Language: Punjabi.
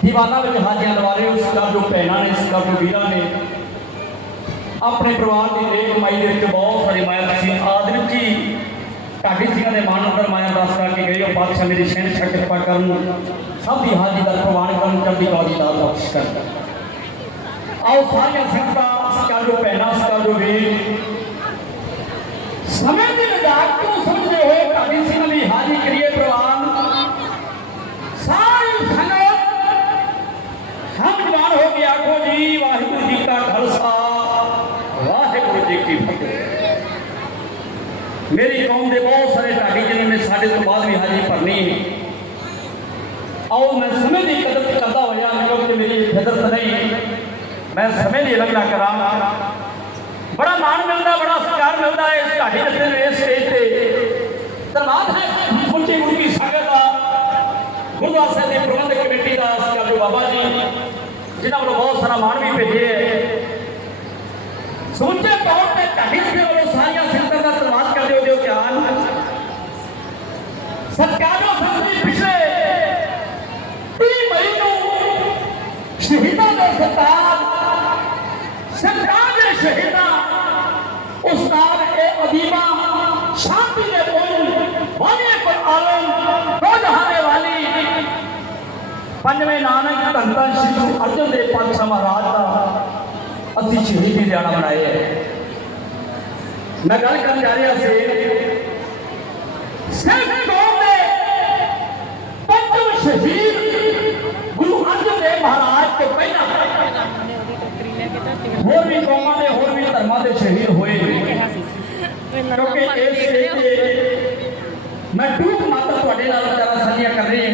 ਦੀਵਾਨਾਂ ਵਿੱਚ ਹਾਜ਼ੀਆਂ ਲਵਾ ਉਸ ਦਾ ਜੋ ਭੈਣਾਂ ਨੇ, ਇਸ ਦਾ ਜੋ ਵੀਰਾਂ ਨੇ, ਆਪਣੇ ਪਰਿਵਾਰ ਦੀ ਨੇਕ ਕਮਾਈ ਦੇ ਵਿੱਚ ਬਹੁਤ ਸਾਰੀ ਮਾਇਆ ਤੁਸੀਂ ਆਦਮ ਜੀ, ਢਾਡੀ ਸਿੰਘਾਂ ਦੇ ਮਾਨ ਅੰਦਰ ਮਾਇਆ ਦਾਸ ਕਰਕੇ ਗਏ ਉਹ ਪਾਤਸ਼ਾਹ ਮੇਰੀ ਸ਼ਹਿਨ ਛੱਡ ਕਿਰਪਾ ਕਰਨ, ਸਭ ਦੀ ਹਾਜ਼ਰੀ ਦਾ ਪ੍ਰਵਾਨ ਕਰਨ, ਚੜ੍ਹਦੀ ਕਲਾ ਦੀ ਦਾਤ ਬਖਸ਼ ਕਰਨ। ਆਓ ਸਾਰੀਆਂ ਸੰਗਤਾਂ ਸਕਾ ਜੋ ਭੈਣਾਂ ਸਕਾ ਜੋ ਵੀਰ, ਸਮੇਂ ਦੇ ਮਜ਼ਾਕ ਤੋਂ ਸਮਝਦੇ ਹੋਏ ਢਾਡੀ ਸਿੰਘਾਂ ਦੀ ਹਾਜ਼ਰੀ ਕਰੀਏ ਪ੍ਰਵਾਨ। ਸਾਰੀ ਸੰਗਤ ਹਮ ਜਵਾਨ ਹੋ ਕੇ ਆਖੋ ਜੀ ਵਾਹਿਗੁਰੂ ਜੀ ਕਾ ਖਾਲਸਾ ਵਾਹਿਗੁਰੂ ਜੀ ਕੀ ਫਤਿਹ ਮੇਰੀ ਕੌਮ ਦੇ ਬਹੁਤ ਸਾਰੇ ਢਾਡੀ ਜਿਨ੍ਹਾਂ ਨੇ ਸਾਡੇ ਤੋਂ ਬਾਅਦ ਵੀ ਹਾਜ਼ਰੀ ਭਰਨੀ ਹੈ ਆਓ ਮੈਂ ਸਮੇਂ ਦੀ ਕਦਰ ਕਰਦਾ ਹੋਇਆ ਕਿਉਂਕਿ ਮੇਰੀ ਫਿਤਰਤ ਨਹੀਂ। ਮੈਂ ਸਮੇਂ ਦੀ ਉਲੰਘਣਾ ਕਰਾਂ। ਬੜਾ ਮਾਣ ਮਿਲਦਾ, ਬੜਾ ਸਤਿਕਾਰ ਮਿਲਦਾ ਹੈ ਇਸ ਢਾਡੀ ਦੇ ਨੂੰ ਇਸ ਸਟੇਜ ਤੇ। ਧੰਨਵਾਦ ਹੈ ਮੁੱਚੀ ਮੁੱਚੀ ਸੰਗਤ ਦਾ, ਗੁਰਦੁਆਰਾ ਸਾਹਿਬ ਦੀ ਪ੍ਰਬੰਧਕ ਕਮੇਟੀ ਦਾ ਸਤਿਕਾਰ ਬਾਬਾ ਜੀ, ਜਿਨ੍ਹਾਂ ਵੱਲੋਂ ਬਹੁਤ ਸਾਰਾ ਮਾਣ ਵੀ ਭੇਜੇ ਹੈ। ਸਮੁੱਚੇ ਤੌਰ ਤੇ ਢਾਡੀ ਦੇ ਵੱਲੋਂ ਸਾਰੀਆਂ ਸੰਗਤਾਂ ਦਾ ਧੰਨਵਾਦ ਕਰਦੇ ਹੋ ਜੋ ਧਿਆਨ ਸਤਿਕਾਰੋ ਸੰਗਤ ਪਿਛਲੇ 30 ਮਈ ਨੂੰ ਸ਼ਹੀਦਾਂ ਦੇ ਸਰਤਾਜ ਸਰਕਾਰ ਦੇ ਸ਼ਹੀਦਾਂ ਉਸਤਾਦ ਏ ਅਦੀਬਾ ਸ਼ਾਂਤੀ ਦੇ ਪੁੰਜ ਵਾਲੇ ਪਰ ਆਲਮ ਦੋ ਵਾਲੀ ਪੰਜਵੇਂ ਨਾਨਕ ਧੰਨ ਧੰਨ ਸ੍ਰੀ ਗੁਰੂ ਅਰਜਨ ਦੇਵ ਪਾਤਸ਼ਾਹ ਮਹਾਰਾਜ ਦਾ ਅਸੀਂ ਸ਼ਹੀਦੀ ਦਿਹਾੜਾ ਮਨਾਏ ਹੈ। ਮੈਂ ਗੱਲ ਕਰਨ ਜਾ ਰਿਹਾ ਸੀ वीर गुरु अर्जुन देव महाराज तो पहला होर भी कौमा ने होर भी धर्मा के शहीद हुए। क्योंकि मैं टूट मात्र थोड़े नाल जरा सदियाँ कर रही